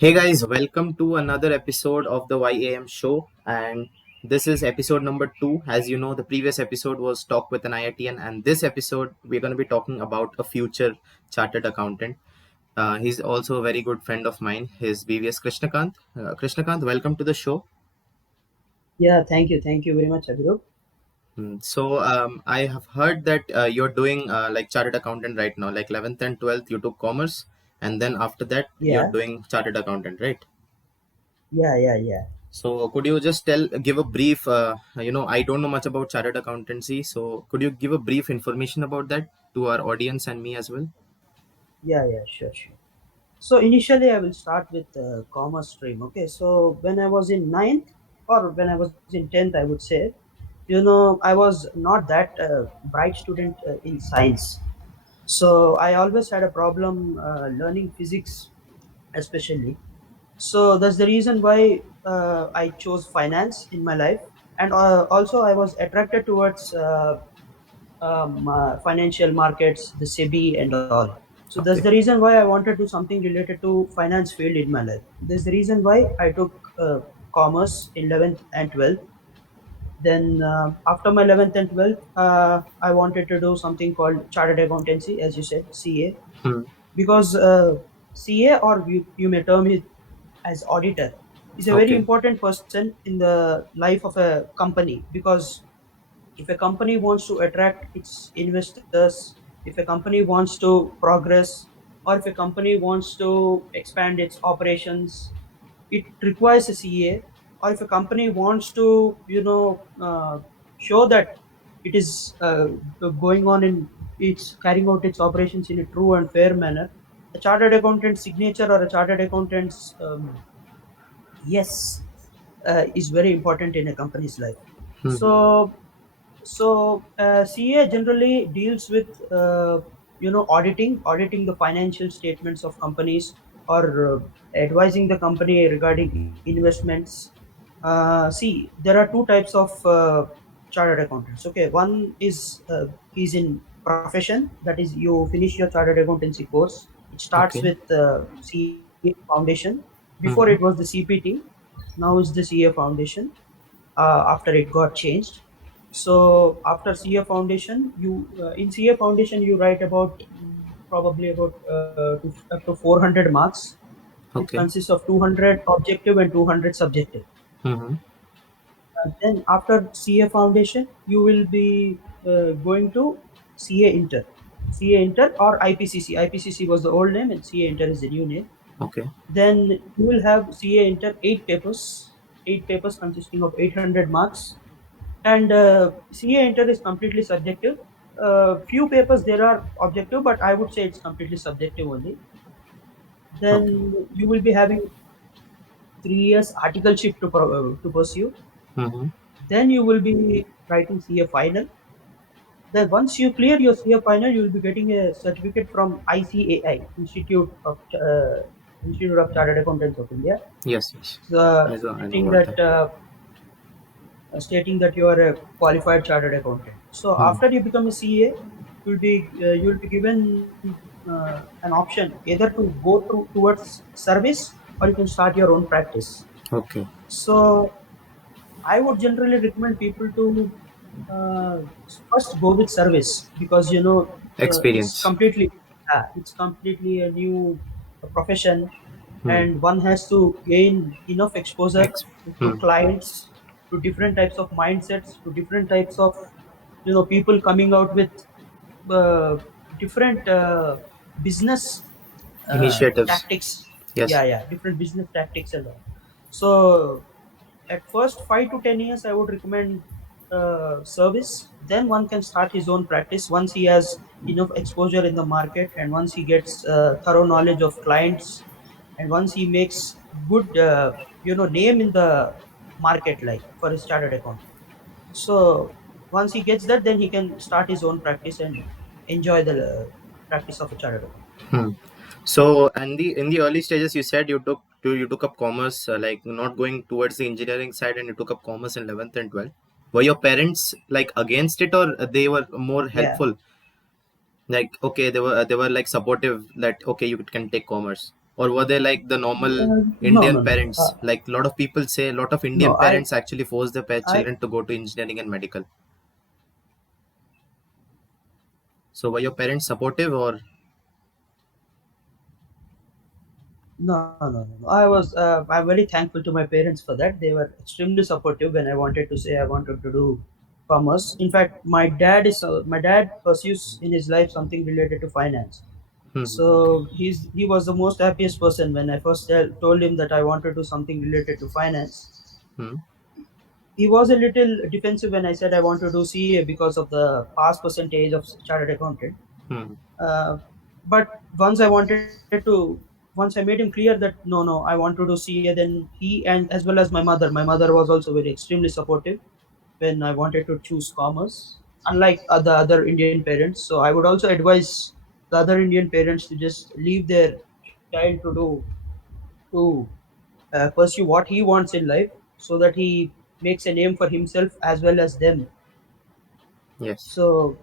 Hey guys, welcome to another episode of the YAM show. And this is episode number 2. As you know, the previous episode was Talk with an IITian, and this episode we're going to be talking about a future chartered accountant. He's also a very good friend of mine. His BVS Krishnakant. Krishnakant, welcome to the show. Yeah, thank you. Thank you very much, Abhirab. I have heard that you're doing like chartered accountant right now, like 11th and 12th, you took commerce, and then after that, you're Yeah, doing chartered accountant, right? yeah. So could you just give a brief, I don't know much about chartered accountancy. So could you give a brief information about that to our audience and me as well? Yeah, sure. So initially, I will start with commerce stream. Okay, so when I was in ninth or when I was in 10th, I would say, I was not that bright student in science. So I always had a problem learning physics, especially. So that's the reason why I chose finance in my life, and also I was attracted towards financial markets, the SEBI, and all. So that's the Okay. reason why I wanted to do something related to finance field in my life. That's the reason why I took commerce in 11th and 12th. Then after my 11th and 12th, I wanted to do something called chartered accountancy, as you said, CA, Hmm. because CA, or you may term it as auditor, is a very Okay. important person in the life of a company, because if a company wants to attract its investors, if a company wants to progress, or if a company wants to expand its operations, it requires a CA. Or if a company wants to, show that it is going on in it's carrying out its operations in a true and fair manner, a chartered accountant's signature or a chartered accountant's yes is very important in a company's life. Hmm. So, CA generally deals with auditing the financial statements of companies, or advising the company regarding investments. See, there are two types of chartered accountants. Okay, one is he's in profession, that is, you finish your chartered accountancy course. It starts Okay. with CA foundation. Before Hmm. it was the CPT, now it's the CA foundation, after it got changed. So after CA foundation, you in CA foundation you write about probably about up to 400 marks. It Okay. consists of 200 objective and 200 subjective. Hmm. Then after CA foundation, you will be going to CA Inter, CA Inter or IPCC. IPCC was the old name, and CA Inter is the new name. Okay. Then you will have CA Inter eight papers consisting of 800 marks, and CA Inter is completely subjective. Few papers there are objective, but I would say it's completely subjective only. Okay. Then you will be having 3 years articleship to pursue. Hmm. Then you will be writing CA final. Then once you clear your CA final, you will be getting a certificate from ICAI, Institute of Chartered Accountants of India, Yes. Yes. I know stating about that. that you are a qualified chartered accountant. So Hmm. after you become a CA, you'll be given an option either to go through towards service, or you can start your own practice. Okay. So I would generally recommend people to uh, first go with service, because Experience. it's completely a new profession, Hmm. and one has to gain enough exposure Ex- to hmm. clients, to different types of mindsets, to different types of people coming out with uh, different business Initiatives. tactics. Yes. Yeah, different business tactics and all. So at first 5 to 10 years, I would recommend service. Then one can start his own practice once he has enough exposure in the market, and once he gets thorough knowledge of clients, and once he makes good name in the market, like for his chartered account. So once he gets that, then he can start his own practice and enjoy the practice of a chartered account. Hmm. So, and the in the early stages, you said you took up commerce, like not going towards the engineering side, and you took up commerce in 11th and 12th. Were your parents like against it, or they were more Yeah. helpful? Like, okay, they were like supportive that okay, you can take commerce. or were they like the normal No, Indian no, no. parents? Like a lot of people say, a lot of No, Indian parents actually force their I, children to go to engineering and medical. So were your parents supportive or? no, no, no, no. I was, I'm very thankful to my parents for that. They were extremely supportive when I wanted to say I wanted to do commerce. In fact, my dad pursues in his life something related to finance. Okay. So he was the most happiest person when I first told him that I wanted to do something related to finance. Hmm. He was a little defensive when I said I want to do CA because of the pass percentage of chartered accountant. Hmm. Uh, but once I made him clear that no, I want to do CA, then he and as well as my mother was also very extremely supportive when I wanted to choose commerce. Unlike the other Indian parents, so I would also advise the other Indian parents to just leave their child to pursue what he wants in life, so that he makes a name for himself as well as them. Yes. So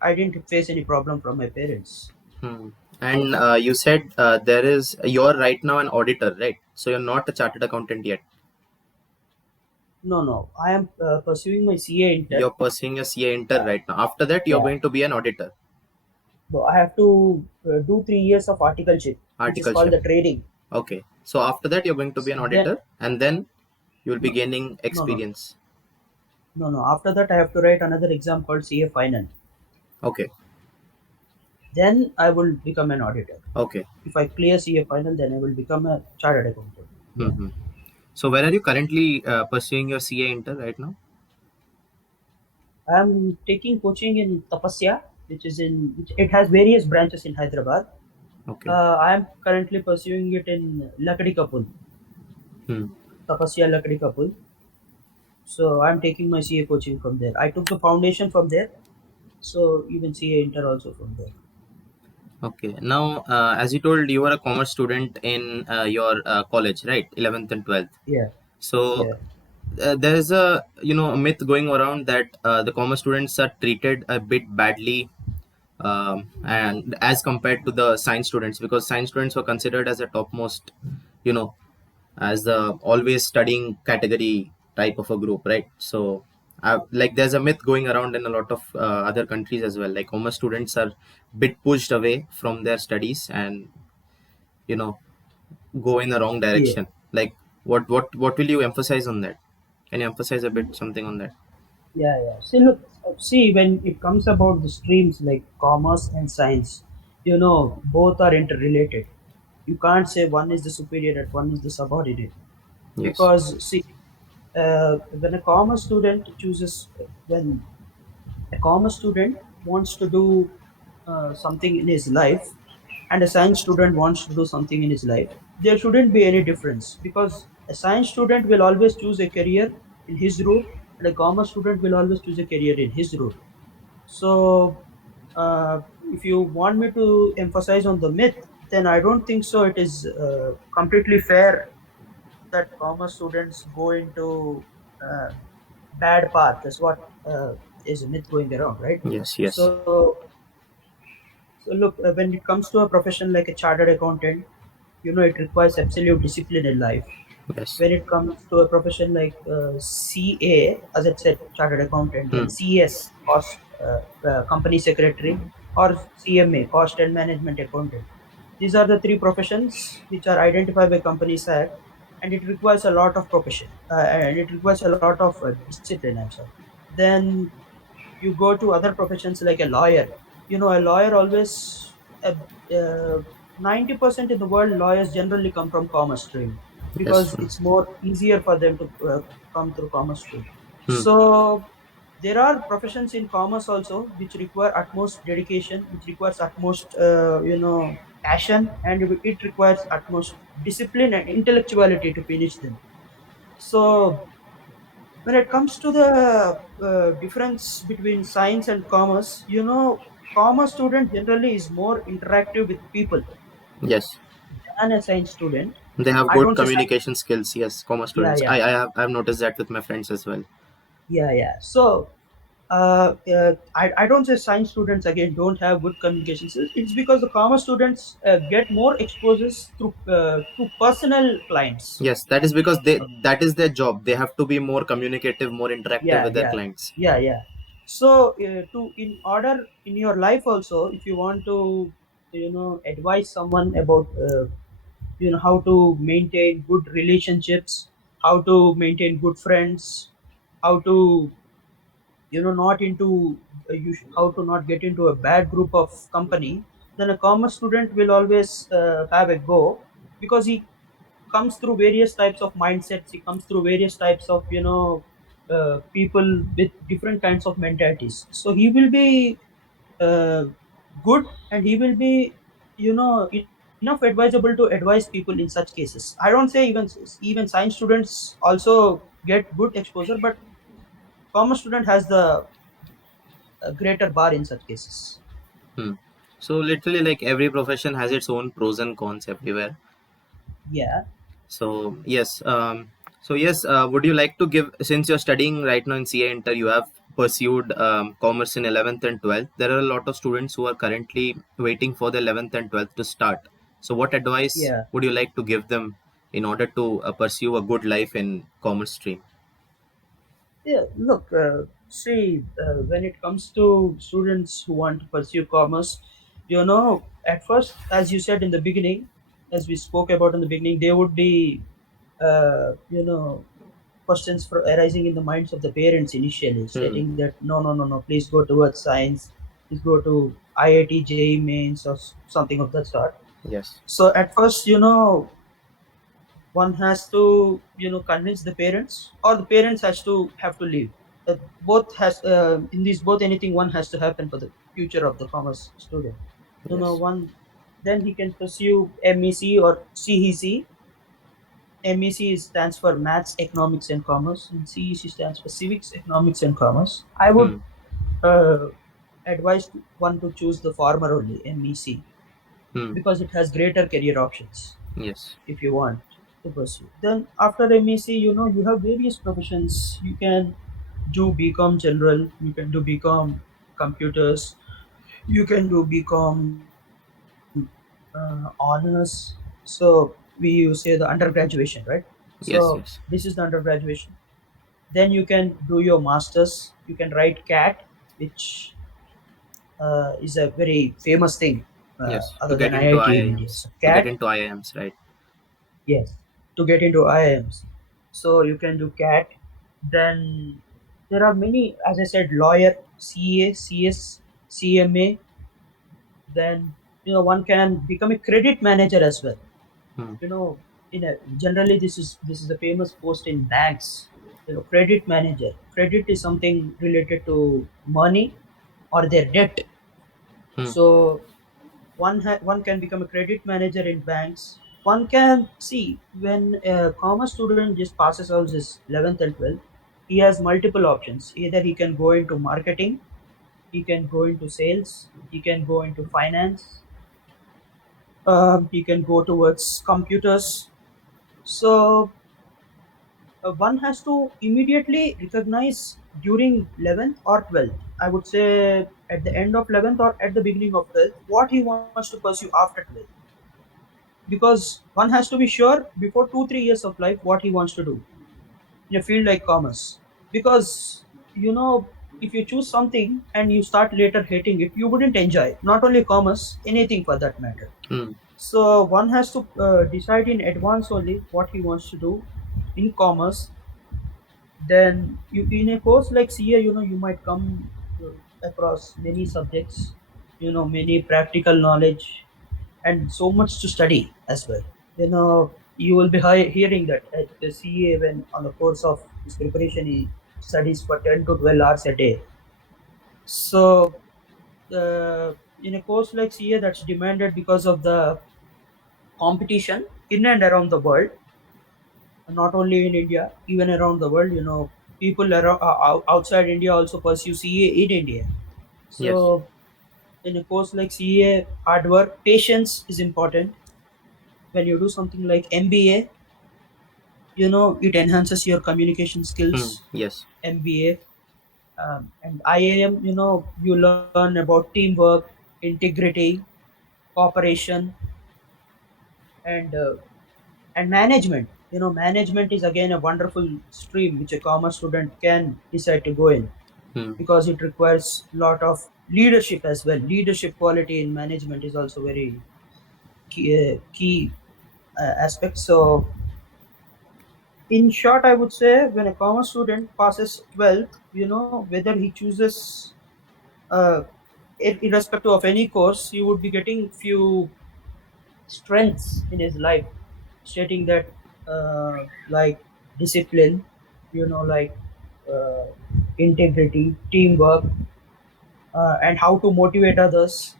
I didn't face any problem from my parents. Hmm. And you said you're right now an auditor, right? So you're not a chartered accountant yet. No, no, I am pursuing my CA You're inter. pursuing a CA inter right now. After that, you're Yeah, going to be an auditor, so I have to do 3 years of articleship, which is called articleship. the trading. Okay. So after that, you're going to be an Then auditor, and then you'll be no, gaining no. experience. No. After that, I have to write another exam called CA final. Okay. Then I will become an auditor. Okay. If I clear CA final, then I will become a chartered accountant. Yeah. Hmm. So where are you currently pursuing your CA inter right now? I am taking coaching in Tapasya, which it has various branches in Hyderabad. Okay. I am currently pursuing it in Lakadi Kapul, Hmm. Tapasya Lakadi Kapul. So I'm taking my CA coaching from there. I took the foundation from there, so even CA inter also from there. Okay. Now, as you told, you were a commerce student in your college, right? 11th and 12th. Yeah, So yeah, there is a a myth going around that the commerce students are treated a bit badly, and as compared to the science students, because science students were considered as a topmost, you know, as the always studying category type of a group, right? So like there's a myth going around in a lot of other countries as well, like commerce students are bit pushed away from their studies and you know go in the wrong yeah, direction. Like what will you emphasize on that? Can you emphasize a bit something on that? yeah. See, look, see, when it comes about the streams like commerce and science, both are interrelated. You can't say one is the superior and one is the subordinate, Yes. because see, when a commerce student chooses when a commerce student wants to do something in his life, and a science student wants to do something in his life, there shouldn't be any difference, because a science student will always choose a career in his route, and a commerce student will always choose a career in his route. So, if you want me to emphasize on the myth, then I don't think so. It is completely fair that commerce students go into uh, bad path. That's what is a myth going around, right? Yes. Yes. So look, when it comes to a profession like a chartered accountant, it requires absolute discipline in life. Yes. When it comes to a profession like CA, as I said, chartered accountant, then Hmm. CS, company secretary, or CMA, cost and management accountant. These are the three professions which are identified by Companies Act, and it requires a lot of and it requires a lot of discipline. I'm sorry. Then you go to other professions like a lawyer. A lawyer always, uh, uh, 90% in the world, lawyers generally come from commerce stream, Yes. because it's more easier for them to come through commerce stream. Hmm. So there are professions in commerce also which require utmost dedication, which requires utmost passion, and it requires utmost discipline and intellectuality to finish them. So when it comes to the difference between science and commerce, commerce student generally is more interactive with people Yes. than a science student. They have I good don't say science. communication skills. Yes, commerce Yeah, students. yeah, I've noticed that with my friends as well. yeah. So I don't say science students again don't have good communication skills. It's because the commerce students get more exposures through personal clients. Yes, that is because they that is their job. They have to be more communicative, more interactive Yeah, with their yeah, clients. yeah. So to in order in your life also, if you want to advise someone about how to maintain good relationships, how to maintain good friends, how to not into how to not get into a bad group of company, then a commerce student will always have a go, because he comes through various types of mindsets, he comes through various types of people with different kinds of mentalities, so he will be uh, good, and he will be enough advisable to advise people in such cases. I don't say even science students also get good exposure, but commerce student has the greater bar in such cases. Hmm. So literally, like every profession has its own pros and cons everywhere. Yeah, So yes, would you like to give, since you're studying right now in CA Inter, you have pursued commerce in 11th and 12th. There are a lot of students who are currently waiting for the 11th and 12th to start. So what advice yeah, would you like to give them in order to pursue a good life in commerce stream? yeah. Look, see, when it comes to students who want to pursue commerce, at first, as you said in the beginning, as we spoke about in the beginning, there would be, questions for arising in the minds of the parents initially, Hmm. stating that no, please go towards science, please go to IIT, JEE mains, or something of that sort. Yes. So at first, one has to convince the parents, or the parents has to have to leave. Both has in these both, anything one has to happen for the future of the commerce student. Yes. One, then he can pursue MEC or CEC. MEC stands for Maths, Economics, and Commerce, and CEC stands for Civics, Economics, and Commerce. I would Hmm. uh, advise one to choose the former only, MEC, Hmm. because it has greater career options Yes. if you want to pursue. Then after MEC, you have various professions. You can do BCom General, you can do BCom Computers, you can do BCom Honors. So we say the undergraduation, right? So Yes. this Yes. is the undergraduation. Then you can do your masters. You can write CAT, which is a very famous thing Yes. To other get than into IIT in India. IIMs. So To get CAT, into IIMs, right? yes, to get into IIMs. So you can do CAT. Then there are many, as I said, lawyer, CA, CS, CMA. Then one can become a credit manager as well. Hmm. You know, in a generally this is a famous post in banks. Credit manager. Credit is something related to money or their debt. Hmm. So one can become a credit manager in banks. One can see when a commerce student just passes out his 11th and 12th, he has multiple options. Either he can go into marketing, he can go into sales, he can go into finance, he can go towards computers. So one has to immediately recognize during 11th or 12th. I would say at the end of 11th or at the beginning of 12th, what he wants to pursue after 12th, because one has to be sure before 2 3 years of life what he wants to do in a field like commerce, because if you choose something and you start later hating it, you wouldn't enjoy not only commerce, anything for that matter. Hmm. So one has to decide in advance only what he wants to do in commerce. Then you, in a course like CA, you might come across many subjects, many practical knowledge, and so much to study as well. You will be hearing that at the CA, when on the course of his preparation, he studies for 10 to 12 hours a day. So, in a course like CA, that's demanded because of the competition in and around the world, not only in India, even around the world. People outside India also pursue CA in India. Yes. So, in a course like CA, hard work, patience is important. When you do something like MBA, it enhances your communication Hmm. skills. Yes. MBA. And IAM, you learn about teamwork, integrity, cooperation, and and management. Management is again a wonderful stream which a commerce student can decide to go in, Hmm. because it requires a lot of leadership as well. Leadership quality in management is also very key aspect. So, in short, I would say when a commerce student passes 12th, whether he chooses, uh, irrespective of any course, he would be getting few strengths in his life, stating that, like discipline, like uh, integrity, teamwork, and how to motivate others,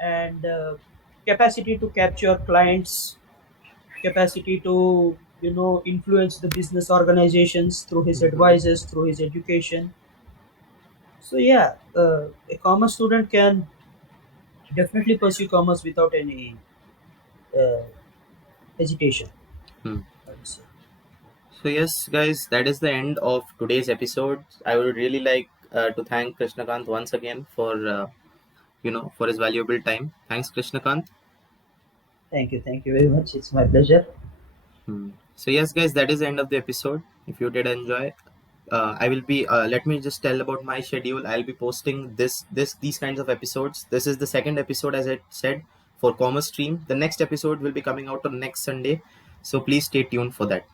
and capacity to capture clients, capacity to influence the business organizations through his Mhm. advices, through his education. So yeah, a commerce student can definitely pursue commerce without any uh, hesitation, Hmm. I would say. So yes, guys, that is the end of today's episode. I would really like to thank Krishnakant once again for for his valuable time. Thanks, Krishnakant. Thank you very much. It's my pleasure. Hmm. So yes, guys, that is the end of the episode. If you did enjoy, I will be. Let me just tell about my schedule. I'll be posting these kinds of episodes. This is the second episode, as I said, for Commerce Stream. The next episode will be coming out on next Sunday, so please stay tuned for that.